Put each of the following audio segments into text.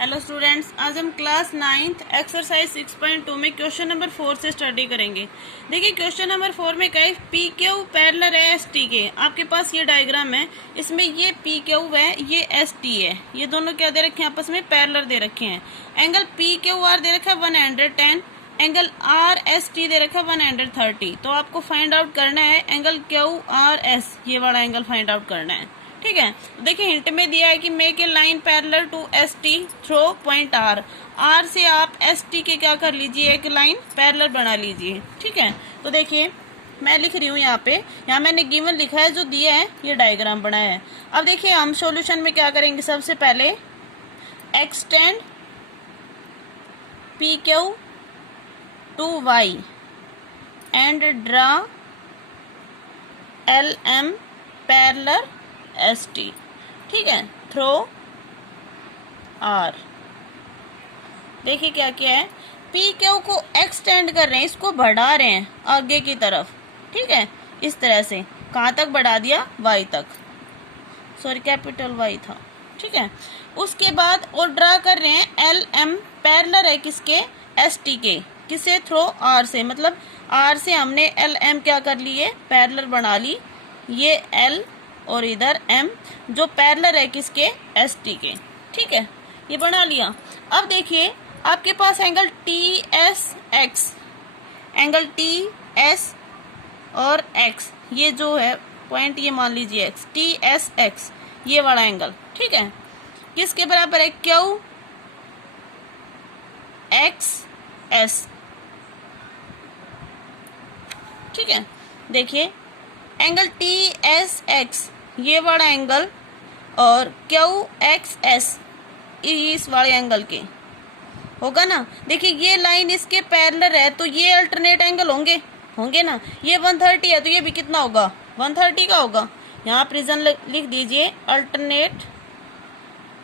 Hello students, आज हम class 9th exercise 6.2 में क्वेश्चन नंबर 4 से स्टडी करेंगे। देखिए क्वेश्चन नंबर 4 में क्या है, पी क्यू पैरेलल है एस टी के। आपके पास ये डायग्राम है, इसमें ये पी क्यू है, ये एस टी है, ये दोनों क्या दे रखे हैं, आपस में पैरेलल दे रखे हैं। एंगल पी क्यू आर दे रखा है 110, एंगल आर एस टी दे रखा है 130। तो आपको फाइंड आउट करना है एंगल क्यू आर एस, ये वाला एंगल फाइंड आउट करना है। ठीक है, देखिए हिंट में दिया है कि make a line parallel to S T through point R. R से आप एस टी के क्या कर लीजिए, एक लाइन पैरेलल बना लीजिए। ठीक है, तो देखिए मैं लिख रही हूँ यहाँ मैंने गिवन लिखा है, जो दिया है ये डायग्राम बनाया है। अब देखिए हम सॉल्यूशन में क्या करेंगे, सबसे पहले extend P Q to Y and draw L M parallel S T. ठीक है, थ्रो आर। देखिए क्या क्या है, पी क्यू को एक्सटेंड कर रहे हैं, इसको बढ़ा रहे हैं आगे की तरफ। ठीक है, इस तरह से कहाँ तक बढ़ा दिया, वाई तक, सॉरी कैपिटल वाई था। ठीक है, उसके बाद और ड्रा कर रहे हैं एल एम, पैरेलल है किसके, एस टी के, किसे, थ्रो आर से। मतलब आर से हमने एल एम क्या कर लिए, पैरेलल बना ली। ये एल और इधर एम, जो पैरेलल है किसके, एस टी के। ठीक है, ये बना लिया। अब देखिए आपके पास angle T S X, angle T S और एक्स, ये जो है पॉइंट, ये मान लीजिए एक्स, टी एस एक्स, ये वाला एंगल। ठीक है, किसके बराबर है, क्यू एक्स एस। ठीक है, देखिए एंगल टी एस एक्स ये वाला एंगल और क्यू एक्स एस इस वाले एंगल के होगा ना। देखिए ये लाइन इसके पैरेलल है, तो ये अल्टरनेट एंगल होंगे ना। ये 130 है, तो ये भी कितना होगा, 130 का होगा। यहाँ आप रीजन लिख दीजिए, अल्टरनेट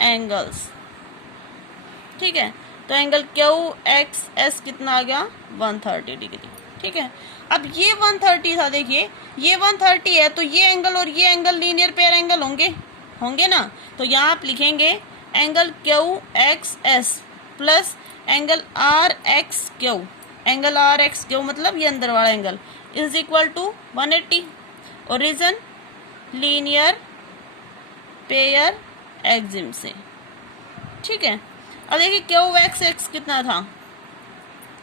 एंगल्स। ठीक है, तो एंगल क्यू एक्स एस कितना आ गया, 130 डिग्री। ठीक है, अब ये 130 था, देखिए ये 130 है, तो ये एंगल और ये एंगल लीनियर पेयर एंगल होंगे ना। तो यहाँ आप लिखेंगे angle Q X S plus angle R X Q, angle R X Q मतलब ये अंदर वाला एंगल, इज इक्वल टू 180। और रीजन लीनियर पेयर एक्सिम से। ठीक है, अब देखिए क्यू एक्स एक्स कितना था,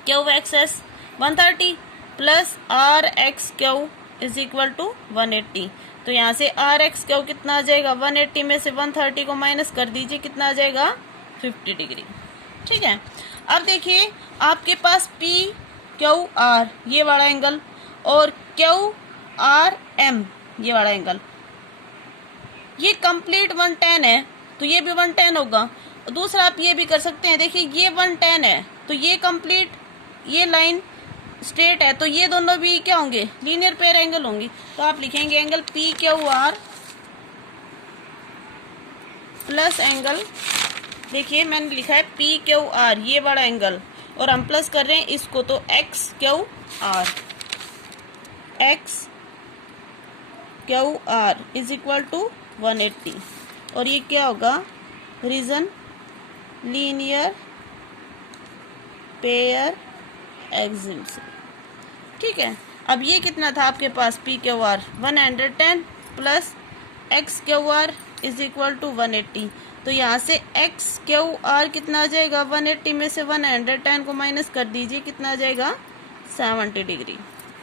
Q X S 130 plus R X Q is equal to 180। तो यहाँ से आर एक्स क्यू कितना आ जाएगा, 180 में से 130 को माइनस कर दीजिए, कितना आ जाएगा, 50 डिग्री। ठीक है, अब देखिए आपके पास पी क्यू आर ये वाला एंगल और क्यू आर एम ये वाला एंगल, ये कंप्लीट 110 है, तो ये भी 110 होगा। दूसरा आप ये भी कर सकते हैं, देखिए ये 110 है, तो ये कंप्लीट, ये लाइन स्ट्रेट है, तो ये दोनों भी क्या होंगे, लीनियर पेयर एंगल होंगी। तो आप लिखेंगे angle P Q are plus angle, देखिए मैंने लिखा है पी क्यू आर ये बड़ा एंगल, और हम प्लस कर रहे हैं इसको, तो X Q R, X Q R is equal to 180। और ये क्या होगा, रीजन लीनियर पेयर एक्सिम से। ठीक है, अब ये कितना था आपके पास, P Q R 110 plus X Q R is equal to 180। तो यहाँ से एक्स क्यू आर कितना आ जाएगा, 180 में से 110 को माइनस कर दीजिए, कितना आ जाएगा, 70 डिग्री।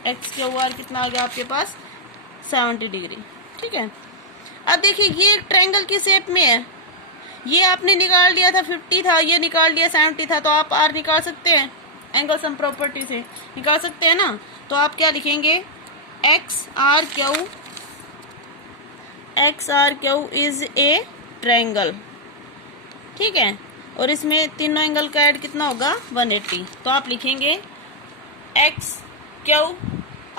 एक्स क्यू आर कितना आ गया आपके पास, 70 डिग्री। ठीक है, अब देखिए ये ट्रायंगल की शेप में है, ये आपने निकाल लिया था 50 था, ये निकाल लिया 70 था, तो आप आर निकाल सकते हैं, एंगल सम प्रॉपर्टी से निकाल सकते हैं ना। तो आप क्या लिखेंगे, X R Q is a triangle. ठीक है, और इसमें तीनों एंगल का ऐड कितना होगा, 180। तो आप लिखेंगे X Q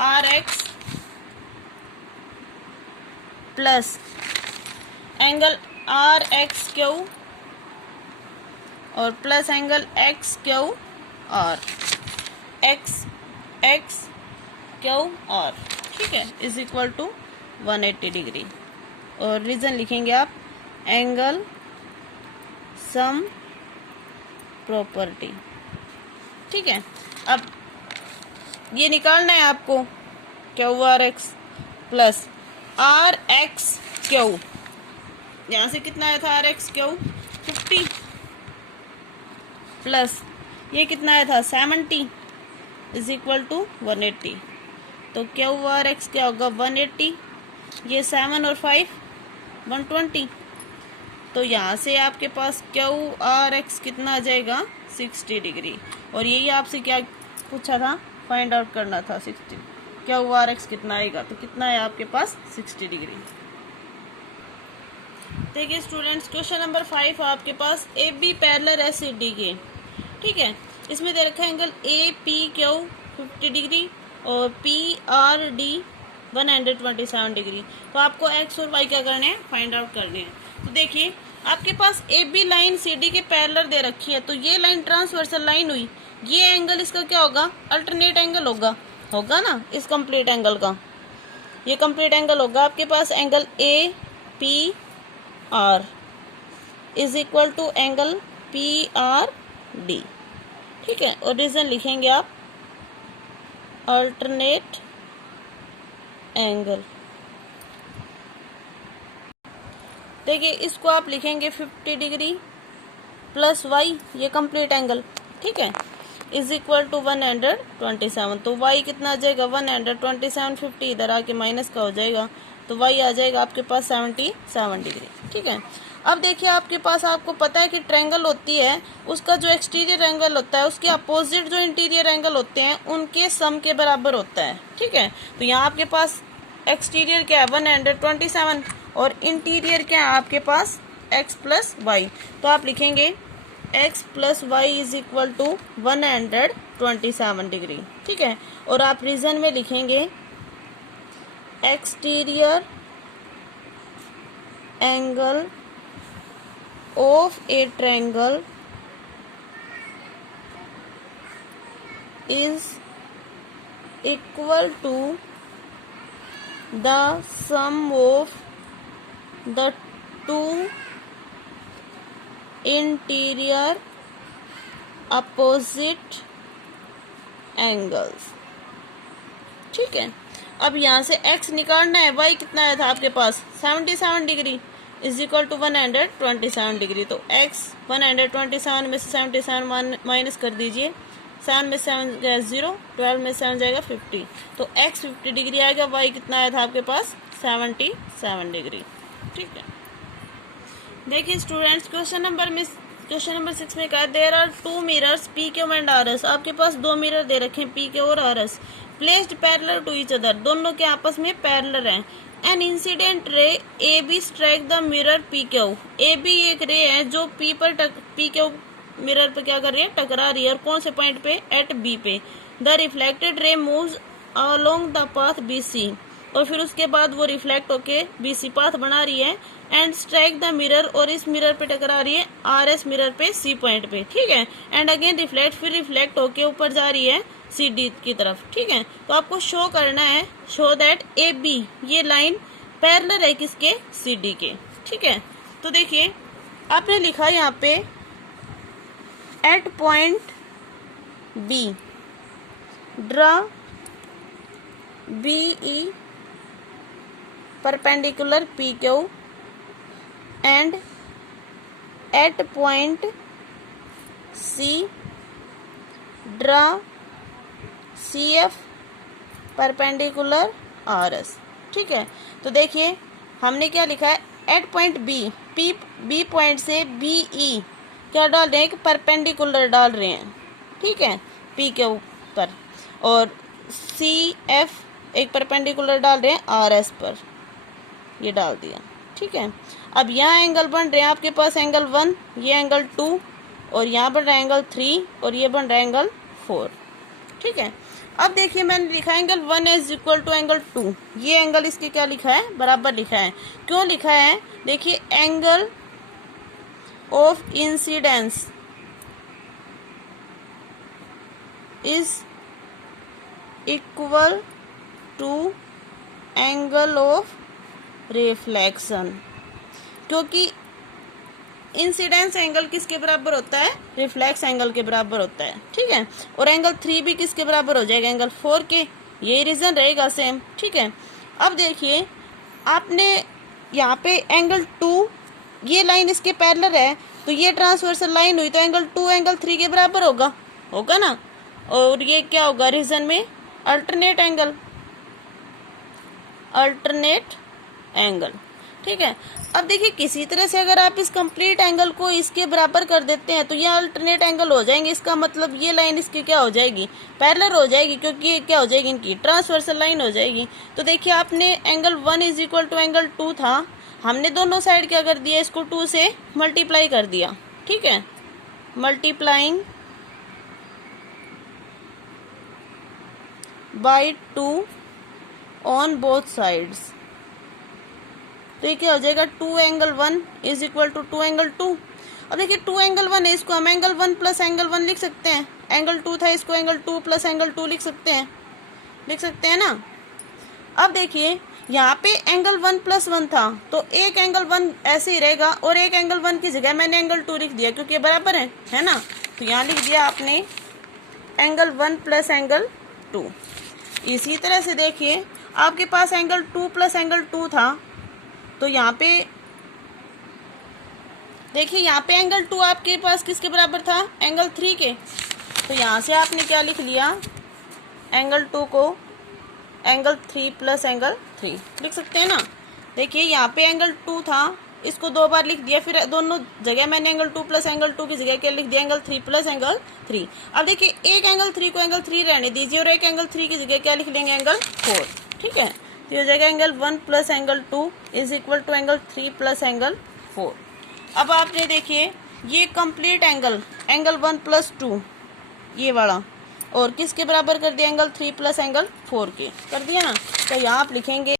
R X plus angle R X Q और plus angle X Q R, X X Q R. ठीक है, इज इक्वल टू 180 डिग्री। और रीजन लिखेंगे आप, एंगल सम प्रॉपर्टी। ठीक है, अब ये निकालना है आपको, Q R X plus R X Q. यहाँ से कितना आया था आर एक्स क्यू 50 प्लस ये कितना आया था 70 इज इक्वल टू 180। तो क्यू आर एक्स क्या होगा 180, ये 7 और 5 120। तो यहाँ से आपके पास क्यू आर एक्स कितना आ जाएगा 60 डिग्री। और यही आपसे क्या पूछा था, फाइंड आउट करना था 60 क्यू आर एक्स कितना आएगा। तो कितना है आपके पास 60 डिग्री। देखिए स्टूडेंट्स, क्वेश्चन नंबर 5 आपके पास ए बी पैरेलल है सी डी के। ठीक है, इसमें दे रखा है angle A P Q 50 degree और पी आर डी 127 डिग्री। तो आपको एक्स और वाई क्या करने हैं, फाइंड आउट करने हैं। तो देखिए आपके पास A B line C D के पैरेलल दे रखी है, तो ये लाइन ट्रांसवर्सल लाइन हुई, ये एंगल इसका क्या होगा, अल्टरनेट एंगल होगा ना इस कंप्लीट एंगल का। ये कंप्लीट एंगल होगा आपके पास angle A P R is equal to angle P R D. ठीक है, और रीजन लिखेंगे आप अल्टरनेट एंगल। देखिए इसको आप लिखेंगे 50 डिग्री प्लस वाई, ये कंप्लीट एंगल। ठीक है, इज इक्वल टू 127। तो वाई कितना आ जाएगा 127, 50 इधर आके माइनस का हो जाएगा, तो वाई आ जाएगा आपके पास 77 डिग्री। ठीक है, अब देखिए आपके पास, आपको पता है कि ट्रायंगल होती है, उसका जो एक्सटीरियर एंगल होता है उसके अपोजिट जो इंटीरियर एंगल होते हैं उनके सम के बराबर होता है। ठीक है, तो यहाँ आपके पास एक्सटीरियर क्या है 127 और इंटीरियर क्या है आपके पास x प्लस वाई। तो आप लिखेंगे x plus Y is equal to 127 degree. ठीक है, और आप रीजन में लिखेंगे exterior angle of a triangle is equal to the sum of the two interior opposite angles। ठीक है, अब यहाँ से x निकालना है, y कितना आया था आपके पास 77 degree is equal to 127 degree. तो x 127 में से 77 माइनस कर दीजिए, 7 में 7 गया 0, 12 में 7 जाएगा 50। तो x 50 डिग्री आएगा, y कितना आया था आपके पास 77 डिग्री। ठीक है, देखिए स्टूडेंट्स क्वेश्चन नंबर 6 में कहा there are 2 mirrors P Q and R S. आपके पास 2 मिरर दे रखे हैं पी क्यू और R S, placed parallel to each other, दोनों के आपस में पैरेलल हैं। An incident ray A B strike the mirror P Q. A B एक रे है जो पी क्यू मिरर पर क्या कर रही है, टकरा रही है, और कौन से पॉइंट पे, एट बी पे। The reflected ray moves along the path B C, और फिर उसके बाद वो रिफ्लेक्ट होके बी सी पाथ बना रही है, एंड स्ट्राइक द मिरर, और इस मिरर पे टकरा रही है आर एस मिरर पे सी पॉइंट पे। ठीक है, एंड अगेन रिफ्लेक्ट, फिर रिफ्लेक्ट होके ऊपर जा रही है सी डी की तरफ। ठीक है, तो आपको शो करना है, शो दैट ए बी ये लाइन पैरेलल है किसके, सी डी के। ठीक है, तो देखिए आपने लिखा यहाँ पे at point B draw B E perpendicular P Q and at point C draw C F perpendicular R S. ठीक है, तो देखिए हमने क्या लिखा है, एट पॉइंट बी पॉइंट से बी ई क्या डाल रहे हैं, एक परपेंडिकुलर डाल रहे हैं। ठीक है, पी के ऊपर, और सी एफ एक परपेंडिकुलर डाल रहे हैं आर एस पर, ये डाल दिया। ठीक है, अब यहाँ एंगल बन रहे हैं आपके पास एंगल 1, ये एंगल 2, और यहाँ बन रहा है एंगल 3, और ये बन रहा है एंगल 4। ठीक है, अब देखिए मैंने लिखा है angle 1 is equal to angle 2, ये एंगल इसके क्या लिखा है, बराबर लिखा है। क्यों लिखा है, देखिए angle of incidence is equal to angle of reflection, क्योंकि इंसिडेंस एंगल किसके बराबर होता है? रिफ्लेक्स एंगल के बराबर होता है, ठीक है। और एंगल 3 भी किसके बराबर हो जाएगा? एंगल 4 के। ये रीजन रहेगा सेम, ठीक है। अब देखिए आपने यहाँ पे एंगल 2, ये लाइन इसके पैरेलल है तो ये ट्रांसवर्सल लाइन हुई तो एंगल 2 एंगल 3 के बराबर होगा ना। और ये क्या होगा रीजन में? अल्टरनेट एंगल, ठीक है। अब देखिए किसी तरह से अगर आप इस कंप्लीट एंगल को इसके बराबर कर देते हैं तो ये अल्टरनेट एंगल हो जाएंगे। इसका मतलब ये लाइन इसकी क्या हो जाएगी? पैरेलल हो जाएगी, क्योंकि ये क्या हो जाएगी? इनकी ट्रांसवर्सल लाइन हो जाएगी। तो देखिए आपने angle 1 is equal to angle 2 था, हमने दोनों साइड क्या कर दिया? इसको 2 से मल्टीप्लाई कर दिया, ठीक है। Multiplying by 2 on both sides, तो ये क्या हो जाएगा? 2 angle 1 is equal to 2 angle 2। अब देखिए 2 एंगल 1 है, इसको हम एंगल 1 प्लस एंगल 1 लिख सकते हैं। एंगल 2 था, इसको एंगल 2 प्लस एंगल 2 लिख सकते हैं ना। अब देखिए यहाँ पे एंगल 1 प्लस 1 था तो एक एंगल 1 ऐसे ही रहेगा और एक एंगल 1 की जगह मैंने एंगल 2 लिख दिया, क्योंकि ये बराबर है ना। तो यहाँ लिख दिया आपने एंगल 1 प्लस एंगल 2। इसी तरह से देखिए आपके पास एंगल 2 प्लस एंगल 2 था, तो यहाँ पे देखिए यहाँ पे एंगल 2 आपके पास किसके बराबर था? एंगल 3 के। तो यहाँ से आपने क्या लिख लिया? एंगल 2 को एंगल 3 प्लस एंगल 3 लिख सकते हैं ना। देखिए यहाँ पे एंगल 2 था, इसको 2 बार लिख दिया, फिर दोनों जगह मैंने एंगल 2 प्लस एंगल 2 की जगह क्या लिख दिया? Angle 3 plus angle 3। अब देखिए एक एंगल 3 को एंगल 3 रहने दीजिए और एक एंगल 3 की जगह क्या लिख लेंगे? एंगल 4, ठीक है। तो हो जाएगा angle 1 plus angle 2 is equal to angle 3 plus angle 4। अब आपने देखिए ये कंप्लीट एंगल 1 प्लस 2 ये वाला और किसके बराबर कर दिया? एंगल 3 प्लस एंगल 4 के कर दिया ना। तो यहाँ आप लिखेंगे